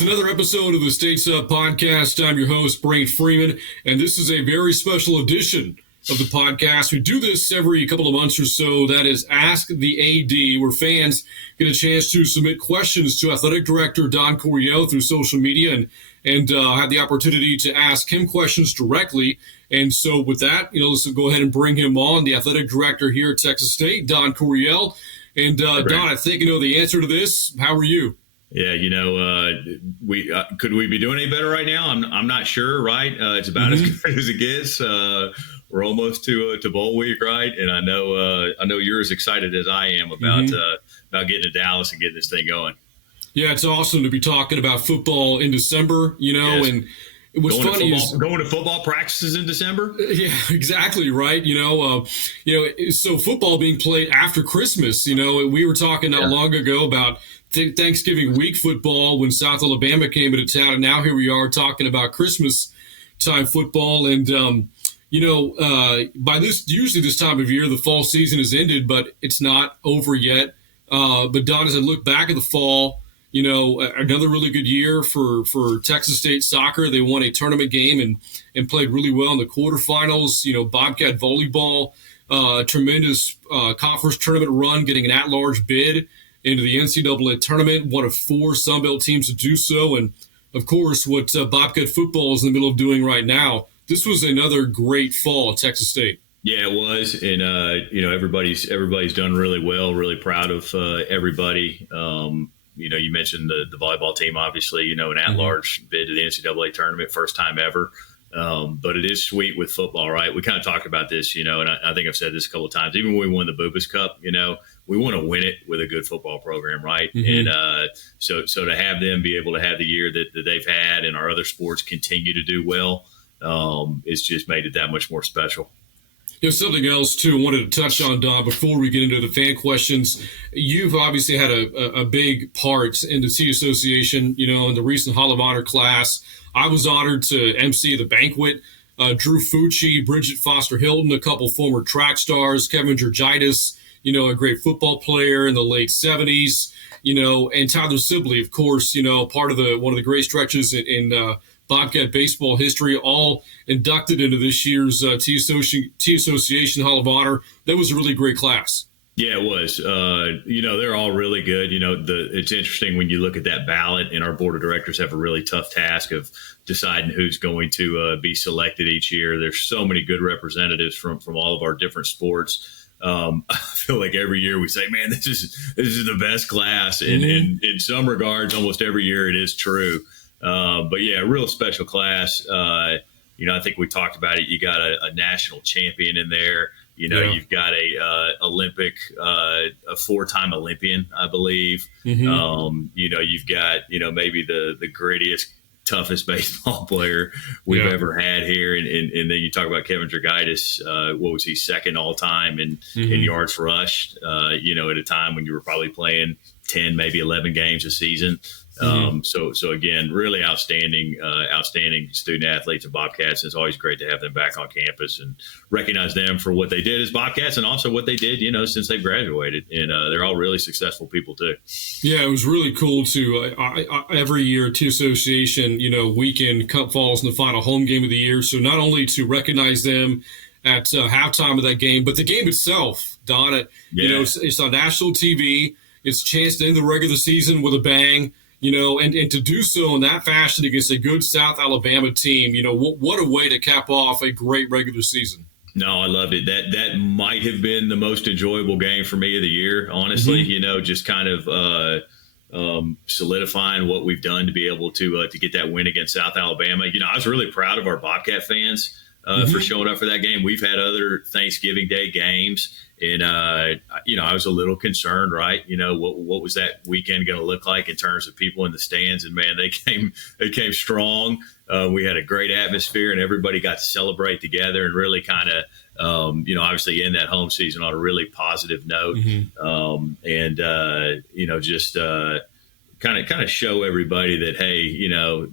Another episode of the States Up podcast. I'm your host, Brain Freeman, and this is a very special edition of the podcast. We do this every couple of months or so. That is Ask the AD, where fans get a chance to submit questions to Athletic Director Don Coryell through social media and have the opportunity to ask him questions directly. And so with that, let's go ahead and bring him on, the Athletic Director here at Texas State, Don Coryell. And Don, I think you know the answer to this. How are you? Yeah, we could we be doing any better right now? I'm not sure, right? It's about as good as it gets. We're almost to bowl week, right? And I know you're as excited as I am about getting to Dallas and getting this thing going. Yeah, it's awesome to be talking about football in December, Yes. And what's funny is going to football practices in December. Yeah, exactly right. So football being played after Christmas. We were talking not long ago about Thanksgiving week football when South Alabama came into town, and now here we are talking about Christmas time football. And by usually this time of year, the fall season has ended, but it's not over yet. But Don, as I look back at the fall, another really good year for Texas State soccer. They won a tournament game and played really well in the quarterfinals. Bobcat volleyball, tremendous conference tournament run, getting an at-large bid into the NCAA tournament, one of 4 Sunbelt teams to do so. And, of course, what Bobcat football is in the middle of doing right now. This was another great fall at Texas State. Yeah, it was. And, everybody's done really well, really proud of everybody. You mentioned the volleyball team, obviously, an at-large bid to the NCAA tournament, first time ever. But it is sweet with football, right? We kind of talked about this, and I think I've said this a couple of times. Even when we won the Bubas Cup, we want to win it with a good football program, right? And so to have them be able to have the year that they've had and our other sports continue to do well, it's just made it that much more special. Something else, too, I wanted to touch on, Don, before we get into the fan questions. You've obviously had a big part in the T Association, in the recent Hall of Honor class. I was honored to MC the banquet. Drew Fucci, Bridget Foster Hilton, a couple former track stars, Kevin Georgitis, a great football player in the late 70s, and Tyler Sibley, of course, part of one of the great stretches in Bobcat baseball history, all inducted into this year's T Association Hall of Honor. That was a really great class. Yeah, it was. They're all really good. It's interesting when you look at that ballot, and our board of directors have a really tough task of deciding who's going to be selected each year. There's so many good representatives from all of our different sports. I feel like every year we say, man, this is the best class. And in some regards, almost every year it is true. But yeah, a real special class. I think we talked about it. You got a national champion in there. You've got a Olympic, a 4-time Olympian, I believe. You've got, maybe the grittiest, toughest baseball player we've ever had here. And then you talk about Kevin Georgitis. What was he, second all time in yards rushed, at a time when you were probably playing 10, maybe 11 games a season. So again, really outstanding student athletes and Bobcats. It's always great to have them back on campus and recognize them for what they did as Bobcats and also what they did, since they graduated. And they're all really successful people too. Yeah, it was really cool to every year T Association, weekend Cup falls in the final home game of the year. So not only to recognize them at halftime of that game, but the game itself, Don, it's on national TV. It's a chance to end the regular season with a bang. And to do so in that fashion against a good South Alabama team, what a way to cap off a great regular season. No, I loved it. That might have been the most enjoyable game for me of the year, honestly. Just kind of solidifying what we've done to be able to get that win against South Alabama. I was really proud of our Bobcat fans. for showing up for that game. We've had other Thanksgiving Day games, and I was a little concerned, right? What was that weekend going to look like in terms of people in the stands? And man, they came strong. We had a great atmosphere, and everybody got to celebrate together and really kind of, obviously end that home season on a really positive note, just kind of show everybody that, hey,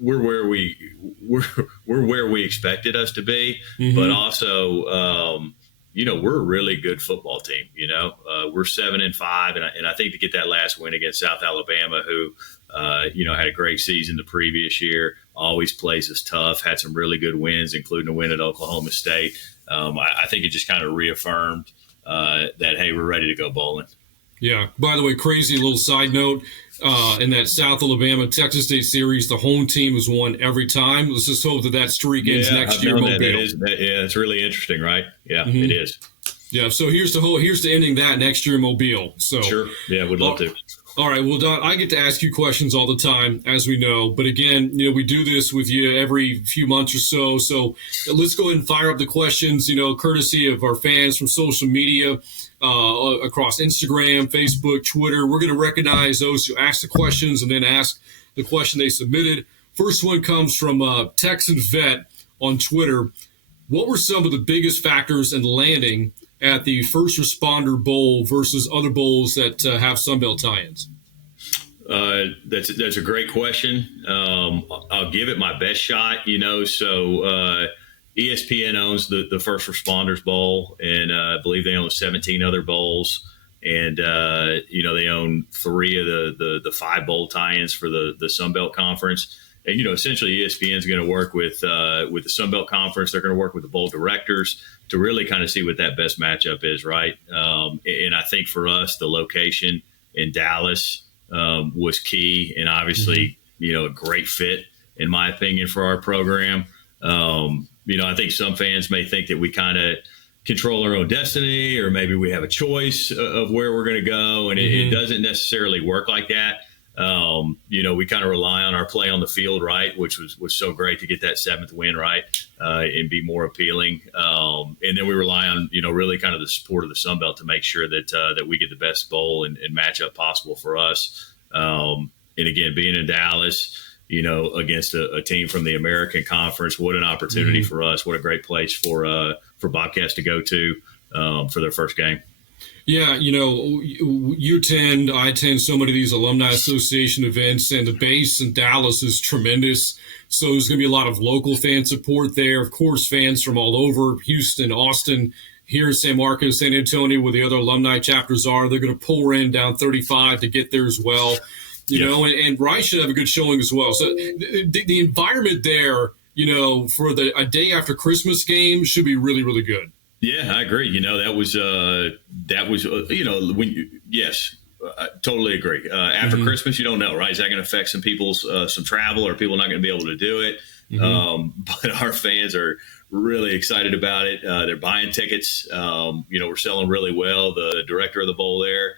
we're where we expected us to be, but also, we're a really good football team. We're 7-5, and I think to get that last win against South Alabama, who had a great season the previous year, always plays us tough, had some really good wins, including a win at Oklahoma State. I think it just kind of reaffirmed that, hey, we're ready to go bowling. Yeah. By the way, crazy little side note, in that South Alabama-Texas State series, the home team has won every time. Let's just hope that streak ends next year. It's really interesting, right? Yeah, it is. Yeah, so here's to ending that next year in Mobile. So sure. Yeah, we'd love to. All right. Well, Don, I get to ask you questions all the time, as we know. But again, we do this with you every few months or so. So let's go ahead and fire up the questions, courtesy of our fans from social media, across Instagram, Facebook, Twitter. We're going to recognize those who ask the questions and then ask the question they submitted. First one comes from Texan Vet on Twitter. What were some of the biggest factors in landing at the First Responder Bowl versus other bowls that have Sunbelt tie-ins? That's a great question. I'll give it my best shot. So ESPN owns the First Responders Bowl, and I believe they own 17 other bowls. And, they own 3 of the 5 bowl tie-ins for the Sunbelt Conference. And, essentially ESPN is going to work with the Sunbelt Conference. They're going to work with the bowl directors to really kind of see what that best matchup is, right? And I think for us, the location in Dallas was key, and obviously, a great fit, in my opinion, for our program. I think some fans may think that we kind of control our own destiny, or maybe we have a choice of where we're going to go, and it doesn't necessarily work like that. We kind of rely on our play on the field, right, which was so great to get that 7th win, right, and be more appealing. And then we rely on, really kind of the support of the Sun Belt to make sure that we get the best bowl and matchup possible for us. And again, being in Dallas, against a team from the American Conference, what an opportunity for us. What a great place for Bobcats to go to for their first game. Yeah, you I attend so many of these alumni association events, and the base in Dallas is tremendous. So there's going to be a lot of local fan support there. Of course, fans from all over, Houston, Austin, here in San Marcos, San Antonio, where the other alumni chapters are. They're going to pull in down 35 to get there as well. And Rice should have a good showing as well. So the environment there, for a day after Christmas game should be really, really good. Yeah, I agree. Yes, I totally agree. After Christmas, you don't know, right? Is that going to affect some people's some travel, or are people not going to be able to do it? But our fans are really excited about it. They're buying tickets. We're selling really well. The director of the bowl there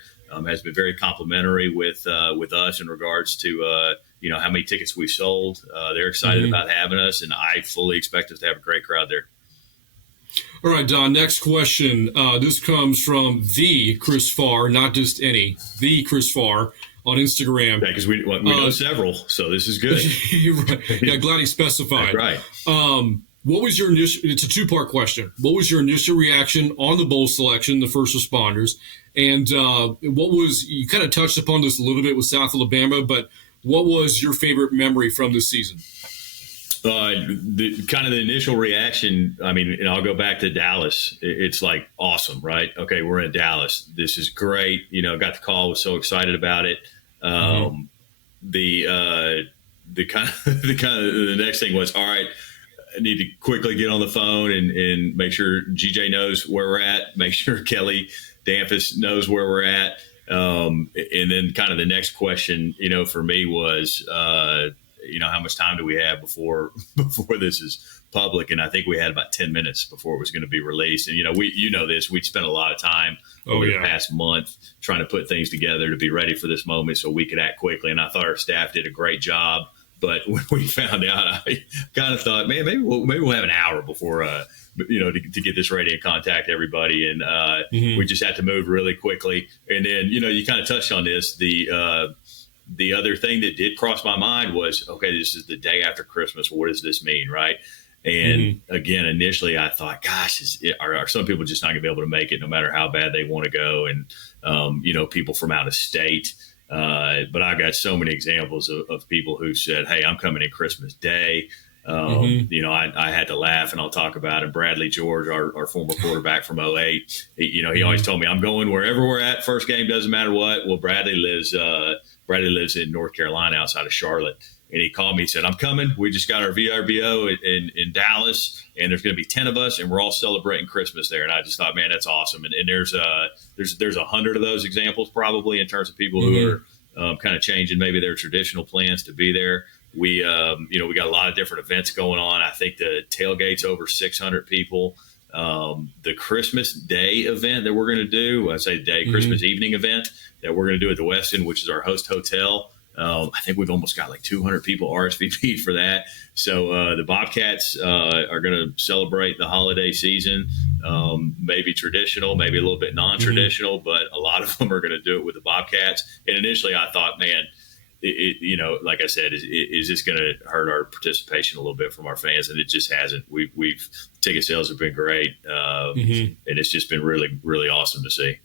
has been very complimentary with us in regards to how many tickets we sold. They're excited about having us, and I fully expect us to have a great crowd there. All right, Don, next question. This comes from the Chris Farr, not just any, the Chris Farr on Instagram. Yeah, because we know several, so this is good. Right. Yeah, glad he specified. Right. What was your initial, it's a 2-part question. What was your initial reaction on the bowl selection, the First Responders? And you kind of touched upon this a little bit with South Alabama, but what was your favorite memory from this season? The initial reaction, and I'll go back to Dallas. It's like, awesome, right? Okay, we're in Dallas. This is great. Got the call, was so excited about it. The next thing was, all right, I need to quickly get on the phone and make sure GJ knows where we're at, make sure Kelly Danfus knows where we're at. And then kind of the next question, for me was, how much time do we have before this is public? And I think we had about 10 minutes before it was going to be released. And, we'd spent a lot of time over the past month trying to put things together to be ready for this moment so we could act quickly. And I thought our staff did a great job But when we found out, I kind of thought, man, maybe we'll have an hour before, to get this ready and contact everybody. And we just had to move really quickly. And then, you kind of touched on this. The other thing that did cross my mind was, okay, this is the day after Christmas. What does this mean, right? And again, initially I thought, gosh, are some people just not going to be able to make it no matter how bad they want to go? And, people from out of state. But I've got so many examples of people who said, hey, I'm coming in Christmas Day. I had to laugh, and I'll talk about it. Bradley George, our former quarterback from 08, he always told me, I'm going wherever we're at. First game, doesn't matter what. Well, Bradley lives in North Carolina outside of Charlotte. And he called me, he said, I'm coming. We just got our VRBO in Dallas, and there's going to be 10 of us, and we're all celebrating Christmas there. And I just thought, man, that's awesome. And there's 100 of those examples probably in terms of people who are kind of changing maybe their traditional plans to be there. We got a lot of different events going on. I think the tailgate's over 600 people. The Christmas Day event that we're going to do, Christmas evening event that we're going to do at the Westin, which is our host hotel. I think we've almost got like 200 people RSVP'd for that. So the Bobcats are going to celebrate the holiday season, maybe traditional, maybe a little bit non-traditional, but a lot of them are going to do it with the Bobcats. And initially I thought, man, like I said, is this going to hurt our participation a little bit from our fans? And it just hasn't. We've ticket sales have been great, and it's just been really, really awesome to see.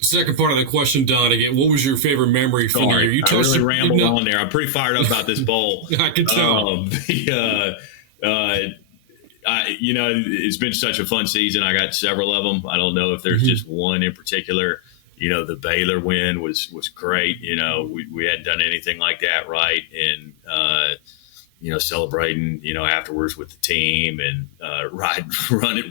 Second part of the question, Don, again, what was your favorite memory from the year? You touched I really rambled on there. I'm pretty fired up about this bowl. I can tell. It's been such a fun season. I got several of them. I don't know if there's just one in particular. The Baylor win was great. We hadn't done anything like that, right? And celebrating, afterwards with the team and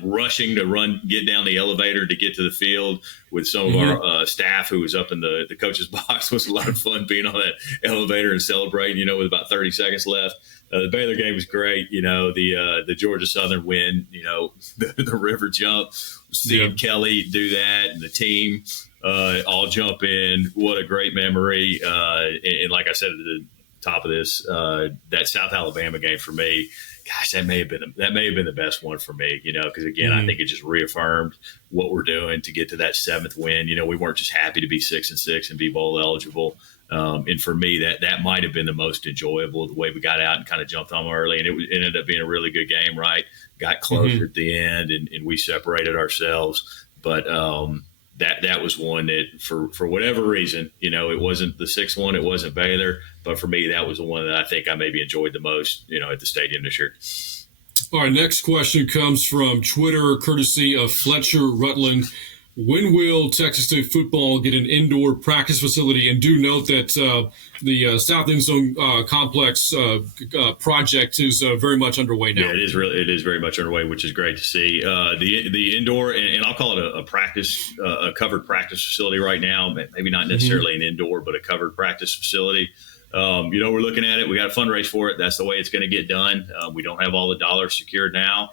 rushing to get down the elevator to get to the field with some of our staff who was up in the coach's box. Was a lot of fun being on that elevator and celebrating, with about 30 seconds left. The Baylor game was great. The Georgia Southern win, the river jump, seeing Kelly do that and the team all jump in. What a great memory. And like I said at the top of this, that South Alabama game for me, gosh, that may have been the best one for me, because again, I think it just reaffirmed what we're doing to get to that 7th win. We weren't just happy to be 6-6 and be bowl eligible. And for me, that might have been the most enjoyable, the way we got out and kind of jumped on them early. And it ended up being a really good game, right? Got closer at the end and we separated ourselves. But that was one that for whatever reason, it wasn't the 6th one, it wasn't Baylor, but for me, that was the one that I think I maybe enjoyed the most, at the stadium this year. All right, next question comes from Twitter, courtesy of Fletcher Rutland. When will Texas State football get an indoor practice facility? And do note that the South End Zone Complex project is very much underway now. Yeah, it is very much underway, which is great to see. The indoor, and I'll call it a covered practice facility right now. Maybe not necessarily an indoor, but a covered practice facility. We're looking at it. We got to fundraise for it. That's the way it's going to get done. We don't have all the dollars secured now.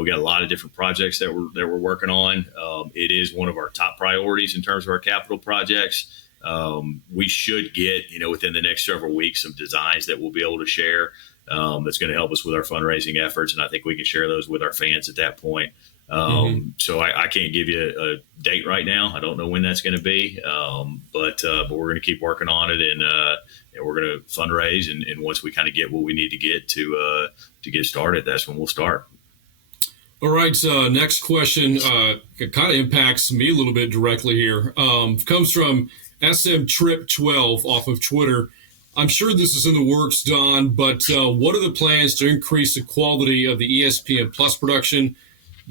We got a lot of different projects that we're working on. It is one of our top priorities in terms of our capital projects. We should get, within the next several weeks, some designs that we'll be able to share. That's going to help us with our fundraising efforts, and I think we can share those with our fans at that point. So I can't give you a date right now. I don't know when that's going to be, but we're going to keep working on it, and we're going to fundraise. And once we kind of get what we need to get to get started, that's when we'll start. All right, next question kind of impacts me a little bit directly here. Comes from SM Trip 12 off of Twitter. I'm sure this is in the works, Don, but what are the plans to increase the quality of the ESPN Plus production?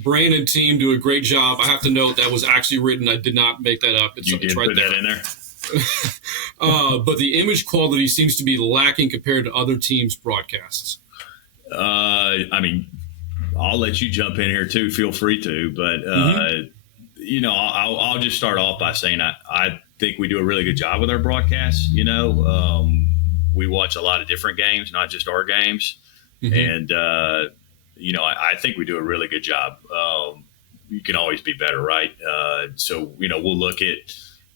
Brand and team do a great job. I have to note that was actually written. I did not make that up. You did put that in there. But the image quality seems to be lacking compared to other teams' broadcasts. I'll let you jump in here too. Feel free to, but I'll just start off by saying I think we do a really good job with our broadcasts. We watch a lot of different games, not just our games, and I think we do a really good job. You can always be better, right? So we'll look at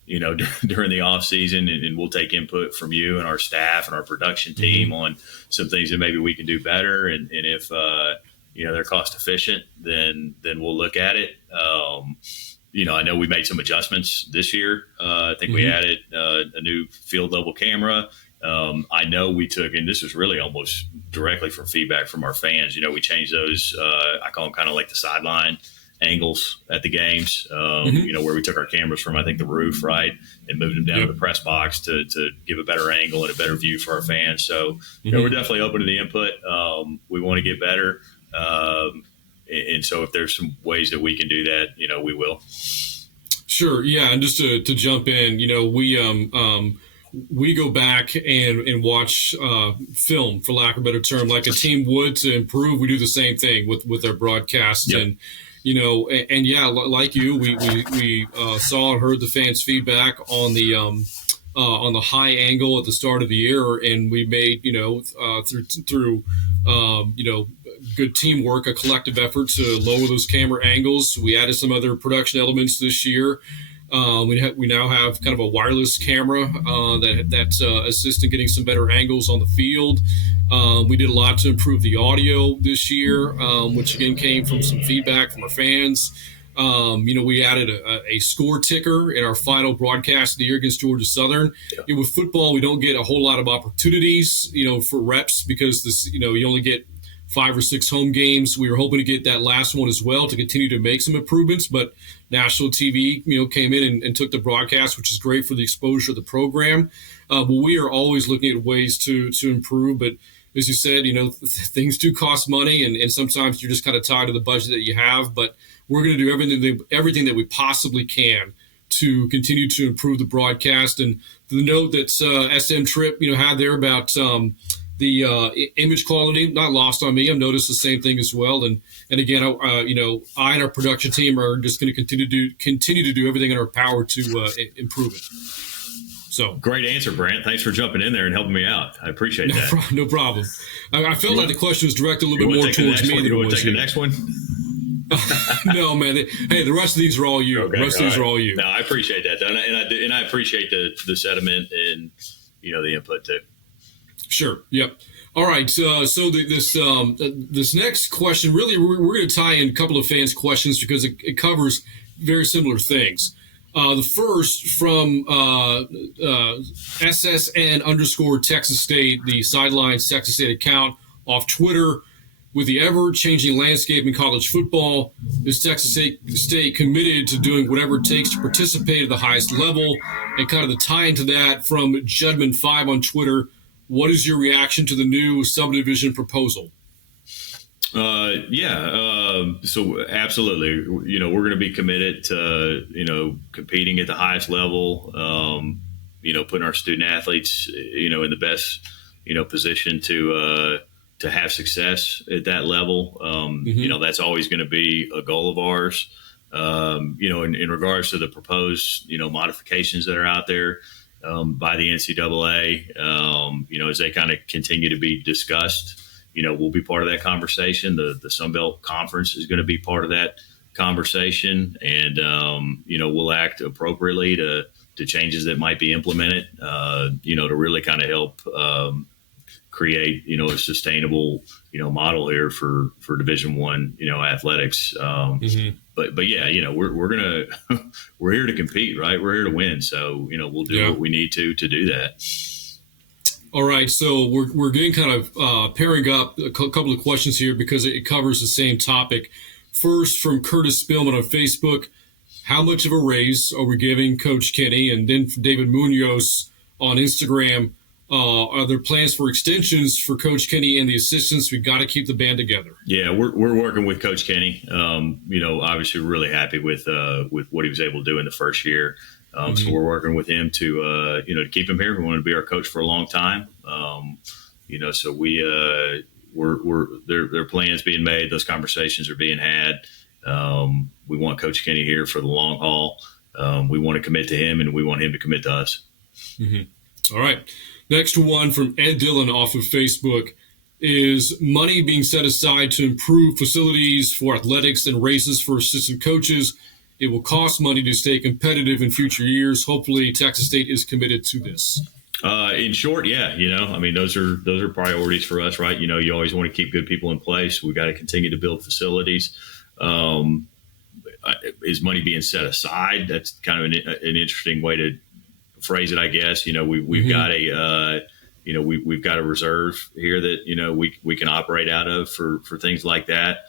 during the off season, and we'll take input from you and our staff and our production team on some things that maybe we can do better. And if, they're cost efficient, then we'll look at it. I know we made some adjustments this year. I think we added a new field level camera. I know we took, and this was really almost directly from feedback from our fans. We changed those. I call them kind of like the sideline angles at the games, where we took our cameras from, I think, the roof, right, and moved them down to the press box to give a better angle and a better view for our fans. So, we're definitely open to the input. We want to get better. And so if there's some ways that we can do that, we will. Sure. Yeah. And just to jump in, we go back and watch film, for lack of a better term, like a team would to improve. We do the same thing with our broadcasts. Yep. And, like you, we saw and heard the fans' feedback on the high angle at the start of the year. And we made, through good teamwork, a collective effort to lower those camera angles. We added some other production elements this year. We now have kind of a wireless camera that's assisting getting some better angles on the field. We did a lot to improve the audio this year, which again came from some feedback from our fans. We added a score ticker in our final broadcast of the year against Georgia Southern. Yeah. With football, we don't get a whole lot of opportunities, for reps because this, you only get 5 or 6 home games. We were hoping to get that last one as well to continue to make some improvements, but national TV, came in and took the broadcast, which is great for the exposure of the program. But we are always looking at ways to improve. But as you said, things do cost money, and sometimes you're just kind of tied to the budget that you have. But we're going to do everything that we possibly can to continue to improve the broadcast. And the note that SM Trip, had there about the image quality, not lost on me. I've noticed the same thing as well. And again, I and our production team are just going to continue to do everything in our power to improve it. So great answer, Brant. Thanks for jumping in there and helping me out. I appreciate that. No problem. I felt like the question was directed a little bit more towards me than it was take you. The next one? No, man. Hey, the rest of these are all you. Okay, the rest of these are all you. No, I appreciate that, and I appreciate the sentiment and the input too. Sure. Yep. All right. So this next question, really, we're going to tie in a couple of fans' questions because it covers very similar things. The first from SSN _Texas State, the Sidelines Texas State account off Twitter. With the ever-changing landscape in college football, is Texas State committed to doing whatever it takes to participate at the highest level? And kind of the tie into that from Judman5 on Twitter, what is your reaction to the new subdivision proposal? So absolutely, we're going to be committed to, competing at the highest level, putting our student athletes, in the best, position to have success at that level. That's always going to be a goal of ours. In regards to the proposed, modifications that are out there by the NCAA, as they kind of continue to be discussed, we'll be part of that conversation. The Sun Belt Conference is going to be part of that conversation, and we'll act appropriately to changes that might be implemented. To really kind of help create a sustainable model here for Division I athletics. But yeah, we're here to compete, right? We're here to win, so we'll do what we need to do that. All right, so we're getting kind of pairing up a couple of questions here because it covers the same topic. First, from Curtis Spillman on Facebook, how much of a raise are we giving Coach Kenny? And then from David Munoz on Instagram, are there plans for extensions for Coach Kenny and the assistants? We've got to keep the band together. Yeah, we're working with Coach Kenny. Obviously we're really happy with what he was able to do in the first year. So we're working with him to to keep him here. We want to be our coach for a long time. So there are plans being made. Those conversations are being had. We want Coach Kenny here for the long haul. We want to commit to him, and we want him to commit to us. All right. Next one from Ed Dillon off of Facebook. Is money being set aside to improve facilities for athletics and races for assistant coaches? It will cost money to stay competitive in future years. Hopefully, Texas State is committed to this. In short, yeah, I mean, those are priorities for us, right? You always want to keep good people in place. We got to continue to build facilities. Is money being set aside? That's kind of an interesting way to phrase it, I guess. We've got a we've got a reserve here that we can operate out of for things like that.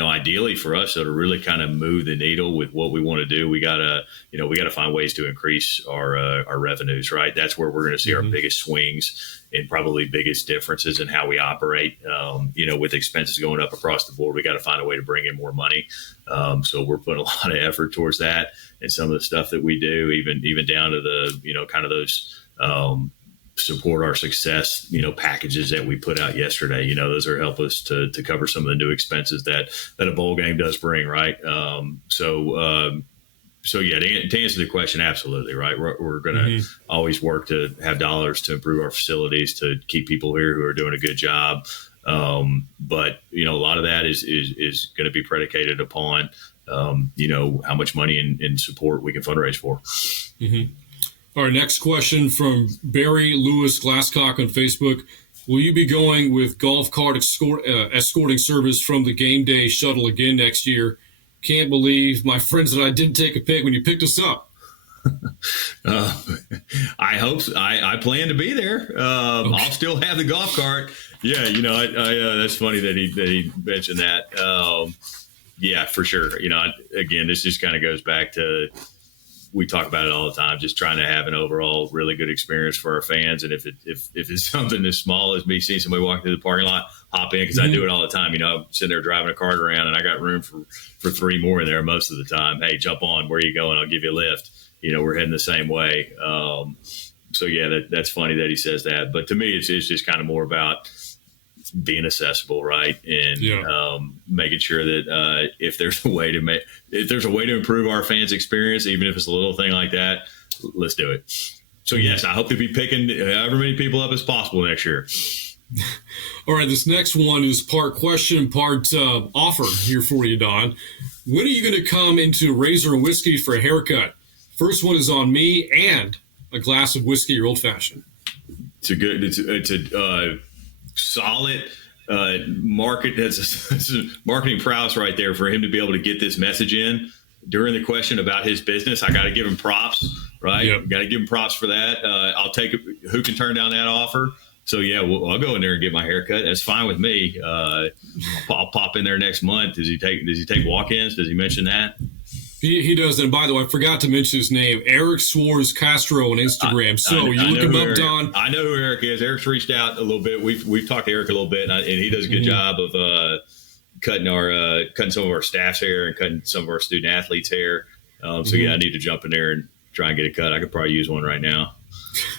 Ideally for us, so to really kind of move the needle with what we want to do, we gotta find ways to increase our revenues, right? That's where we're going to see our biggest swings and probably biggest differences in how we operate. With expenses going up across the board, we got to find a way to bring in more money. So we're putting a lot of effort towards that, and some of the stuff that we do, even down to the kind of those support our success, packages that we put out yesterday. Those are help us to cover some of the new expenses that a bowl game does bring, right? So yeah, to answer the question, absolutely, right. We're going to always work to have dollars to improve our facilities, to keep people here who are doing a good job. But a lot of that is going to be predicated upon how much money and support we can fundraise for. All right, next question from Barry Lewis Glasscock on Facebook. Will you be going with golf cart escorting service from the game day shuttle again next year? Can't believe my friends and I didn't take a pic when you picked us up. I hope so. I plan to be there. Okay. I'll still have the golf cart. Yeah, that's funny that he mentioned that. Yeah, for sure. Again, this just kind of goes back to, we talk about it all the time, just trying to have an overall really good experience for our fans. And if it's something as small as me seeing somebody walk through the parking lot, hop in, because I do it all the time. I'm sitting there driving a cart around, and I got room for three more in there most of the time. Hey, jump on. Where are you going? I'll give you a lift. We're heading the same way. So yeah, that's funny that he says that. But to me, it's just kind of more about being accessible, right? And making sure that if there's a way to improve our fans' experience, even if it's a little thing like that, let's do it. So yes, I hope to be picking however many people up as possible next year. All right, this next one is part question, part offer here for you, Don. When are you going to come into Razor and Whiskey for a haircut? First one is on me and a glass of whiskey or old fashioned. It's a solid market. That's a marketing prowess right there for him to be able to get this message in during the question about his business. I got to give him props, right? Yep. Got to give him props for that. I'll take it. Who can turn down that offer? So yeah, I'll go in there and get my hair cut. That's fine with me. I'll pop in there next month. Does he take walk-ins? Does he mention that? He does. And by the way, I forgot to mention his name, Eric Swartz Castro on Instagram. You look him up, Don. I know who Eric is. Eric's reached out a little bit. We've talked to Eric a little bit, and he does a good job of cutting some of our staff's hair and cutting some of our student athletes' hair. Yeah, I need to jump in there and try and get a cut. I could probably use one right now,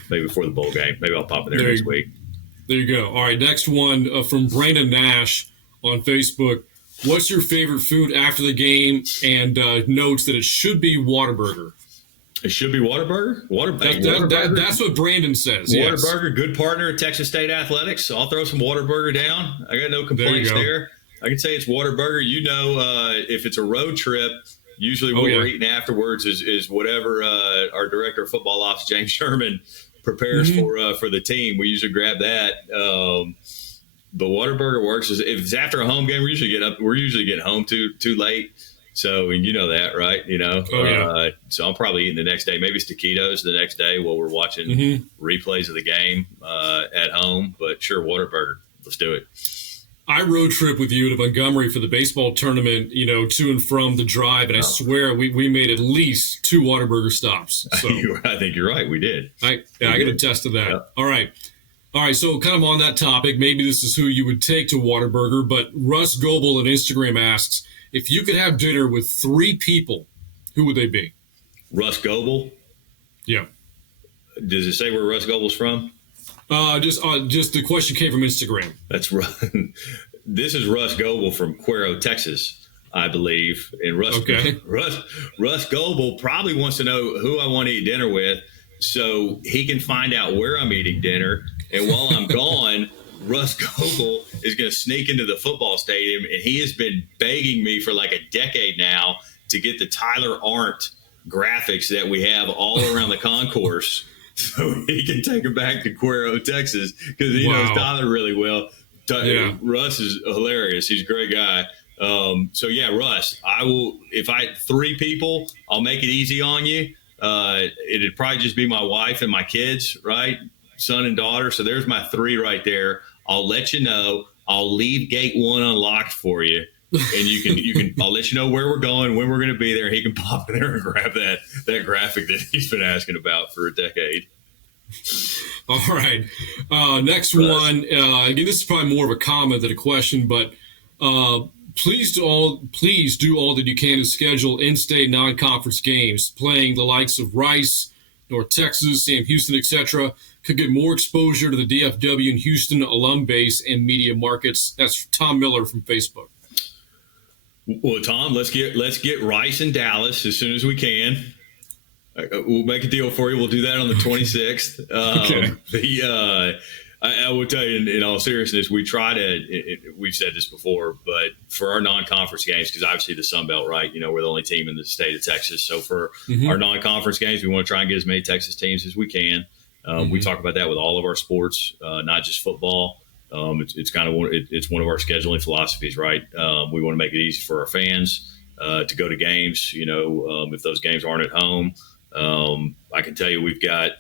maybe before the bowl game. Maybe I'll pop in there next week. There you go. All right, next one from Brandon Nash on Facebook. What's your favorite food after the game? And notes that it should be Waterburger. It should be Waterburger? That's what Brandon says. Waterburger, good partner at Texas State Athletics. So I'll throw some Waterburger down. I got no complaints there. I can say it's Waterburger. If it's a road trip, usually what we're eating afterwards is whatever our director of football ops, James Sherman, prepares for the team. We usually grab that. But Waterburger works. If it's after a home game, we're usually getting home too late. So, and you know that, right? So I'm probably eating the next day. Maybe it's taquitos the next day while we're watching replays of the game at home. But sure, Waterburger. Let's do it. I road trip with you to Montgomery for the baseball tournament, to and from the drive. And I swear we made at least 2 Waterburger stops. So I think you're right. We did. I got to attest to that. Yeah. All right, so kind of on that topic, maybe this is who you would take to Waterburger, but Russ Goble on Instagram asks, if you could have dinner with 3 people, who would they be? Russ Goble? Yeah. Does it say where Russ Goble's from? Just the question came from Instagram. That's right. This is Russ Goble from Coryell, Texas, I believe. And Russ Goble probably wants to know who I want to eat dinner with so he can find out where I'm eating dinner. And while I'm gone, Russ Goble is going to sneak into the football stadium, and he has been begging me for like a decade now to get the Tyler Arndt graphics that we have all around the concourse so he can take them back to Coryell, Texas, because he knows Tyler really well. Russ is hilarious. He's a great guy. So yeah, Russ, I will, if I 3 people, I'll make it easy on you. It'd probably just be my wife and my kids, right? Son and daughter. So there's my 3 right there. I'll let you know. I'll leave gate 1 unlocked for you. And you can, I'll let you know where we're going, when we're going to be there. He can pop in there and grab that graphic that he's been asking about for a decade. All right. Next one. Again, this is probably more of a comment than a question, but please do all that you can to schedule in-state non-conference games. Playing the likes of Rice, North Texas, Sam Houston, etc., could get more exposure to the DFW and Houston alum base and media markets. That's Tom Miller from Facebook. Well, Tom, let's get Rice and Dallas as soon as we can. We'll make a deal for you. We'll do that on the 26th. Okay. I will tell you, in all seriousness, we try to. We've said this before, but for our non-conference games, because obviously the Sun Belt, right? We're the only team in the state of Texas. So for our non-conference games, we want to try and get as many Texas teams as we can. We talk about that with all of our sports, not just football. It's kind of it's one of our scheduling philosophies, right? We want to make it easy for our fans to go to games. If those games aren't at home, I can tell you we've got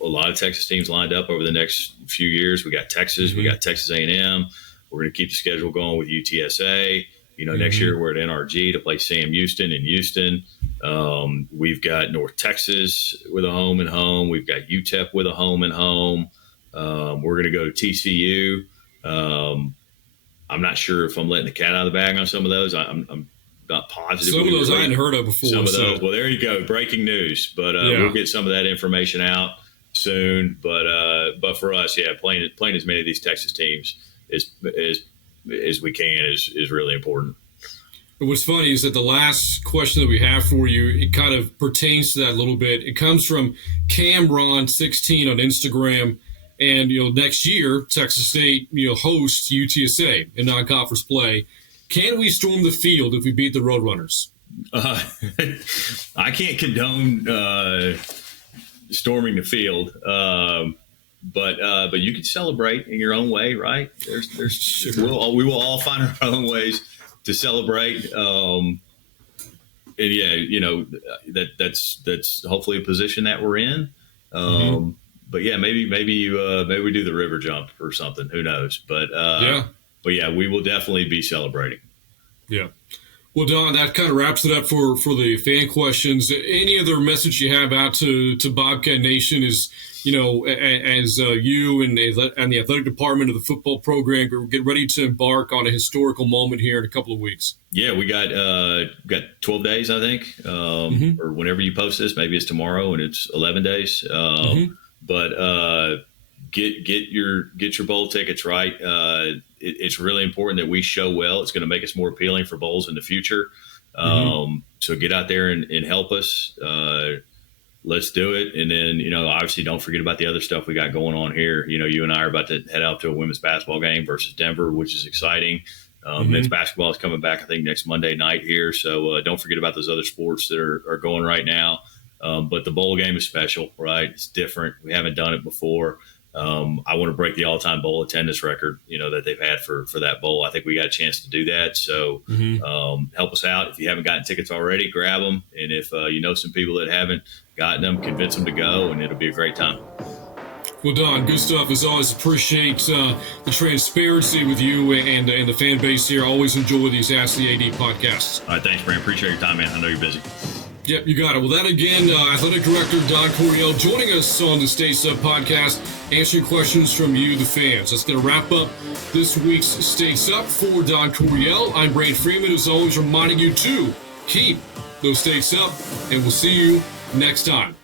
a lot of Texas teams lined up over the next few years. We got Texas, we got Texas A&M. We're going to keep the schedule going with UTSA. Next year we're at NRG to play Sam Houston in Houston. We've got North Texas with a home and home. We've got UTEP with a home and home. We're going to go to TCU. I'm not sure if I'm letting the cat out of the bag on some of those. I'm not positive. Some of those I hadn't heard of before. Some of those. Well, there you go. Breaking news. But we'll get some of that information out soon. But for us, playing as many of these Texas teams as we can is really important. What's funny is that the last question that we have for you, it kind of pertains to that a little bit. It comes from CamRon16 on Instagram. And, next year, Texas State, hosts UTSA in non-conference play. Can we storm the field if we beat the Roadrunners? I can't condone storming the field, but you can celebrate in your own way, right? We will all find our own ways to celebrate. And that's hopefully a position that we're in. But maybe we do the river jump or something. Who knows? But we will definitely be celebrating. Yeah. Well, Don, that kind of wraps it up for the fan questions. Any other message you have out to Bobcat Nation is, as you and the athletic department of the football program get ready to embark on a historical moment here in a couple of weeks? Yeah, we got 12 days, I think, or whenever you post this, maybe it's tomorrow and it's 11 days. But get your bowl tickets, right. It's really important that we show well. It's going to make us more appealing for bowls in the future. So get out there and help us. Let's do it. And then, obviously don't forget about the other stuff we got going on here. You and I are about to head out to a women's basketball game versus Denver, which is exciting. Men's basketball is coming back, I think, next Monday night here. So don't forget about those other sports that are going right now. But the bowl game is special, right? It's different. We haven't done it before. I want to break the all-time bowl attendance record, that they've had for that bowl. I think we got a chance to do that. So help us out. If you haven't gotten tickets already, grab them. And if you know some people that haven't gotten them, convince them to go, and it'll be a great time. Well, Don, good stuff. As always, appreciate the transparency with you and the fan base here. Always enjoy these Ask the AD podcasts. All right, thanks, Brand. Appreciate your time, man. I know you're busy. Yep, you got it. Well, that again, Athletic Director Don Coryell joining us on the States Up podcast, answering questions from you, the fans. That's going to wrap up this week's States Up. For Don Coryell, I'm Brand Freeman, as always, reminding you to keep those States Up, and we'll see you next time.